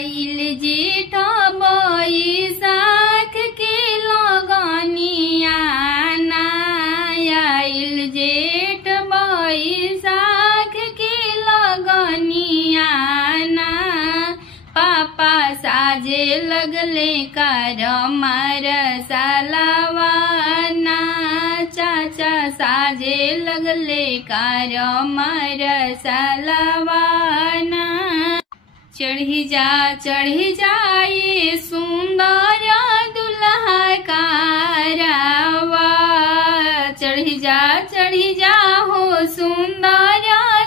आइल जेठ बैसाख के लगनिया ना, आइल जेठ बैसाख के लगनिया ना। पापा साजे लगले कार मार सालवाना, चाचा साजे लगले कार मार सालवाना। चढ़ी जा ये सुंदर दुल्हा कारवा, चढ़ी जा हो सुंदर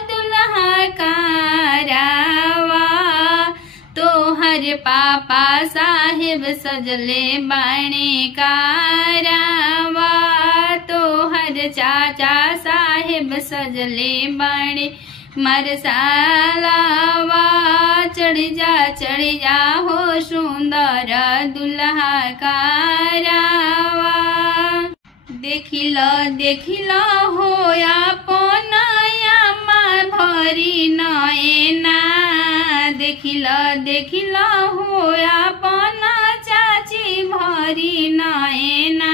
दुल्हा कारवा। तोहर पापा साहेब सजले बाणे कारवा, तोहर चाचा साहेब सजले बाणे मरसालवा। चढ़ जा हो सुंदर दुल्हा कारवा। देखिल हो अपन अम्मा भरी नैना, देखिल हो अपन चाची भरी नैना।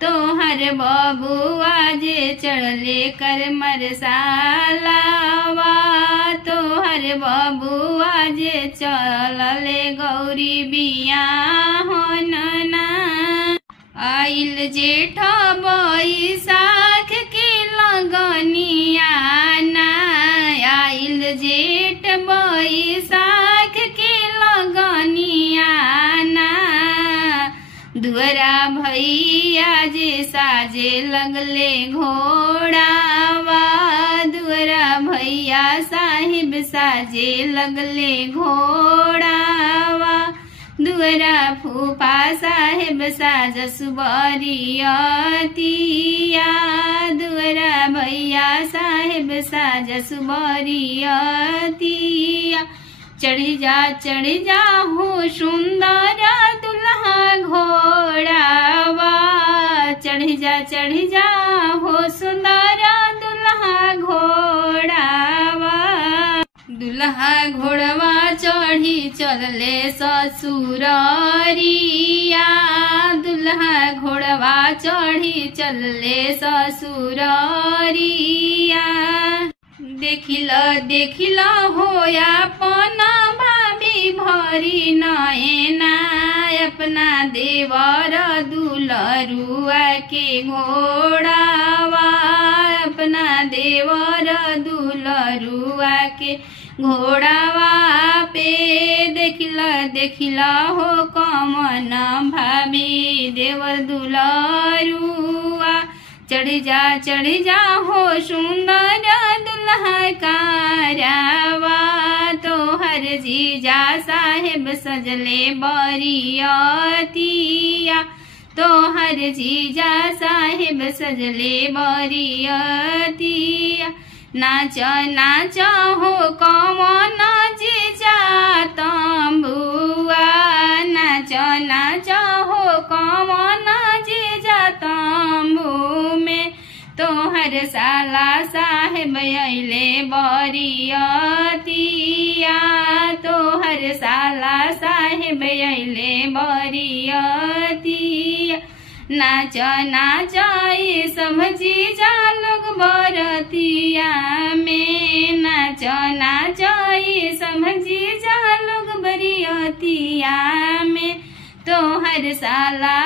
तोहर बबुआ जे चढ़ले कर मरसालवा, तोहर बबुआ जे चलले गौरी बियाहन ना। आइल जेठ बैसाख के लगनिया ना, आइल जेठ बैसाख के लगनिया ना। दुअरा भैया जे साजे लगले घोड़ावा, दुअरा भैया साहिब साजे लगले घोड़ावा। दुअरा फूफा साहेब साजस बरियतिया, दुअरा भैया साहेब साजस बरियतिया। चढ़ी जा हो सुंदर दुल्हा घोड़ावा, चढ़ी जा हो सुंदर दुल्हा घोड़ावा। दुल्हा घोड़वा चढ़ी चलले ससुररिया, दुल्हा घोड़वा चढ़ी चलले ससुररिया। देखिल हो अपन भाभी भरी नैना, अपना देवर दुलरुआ के घोड़ावा, अपना देवर दुलरुआ के घोड़ावा पे। देखिल हो कमन भाभी देवर दुलरुआ। चढ़ जा हो सुंदर दुल्हा कारवा, तोहर जीजा साहेब सजले बरियतिया, तोहर जीजा साहेब सजले बरियतिया। नाच हो कमन जीजा तंबुआ, नाच हो कमन जीजा तंबू में। तोहर साला साहेब अइले बरियतिया, तोहर साला साहेब अइले बरियतिया। नाच ये सब जीजा लोग बरतिया में, नाच ये सब जीजा लोग बरियतिया में। तोहर साला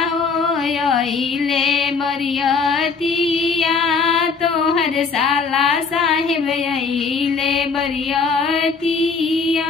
अइले बरियतिया, तोहर साला साहेब अइले बरियतिया।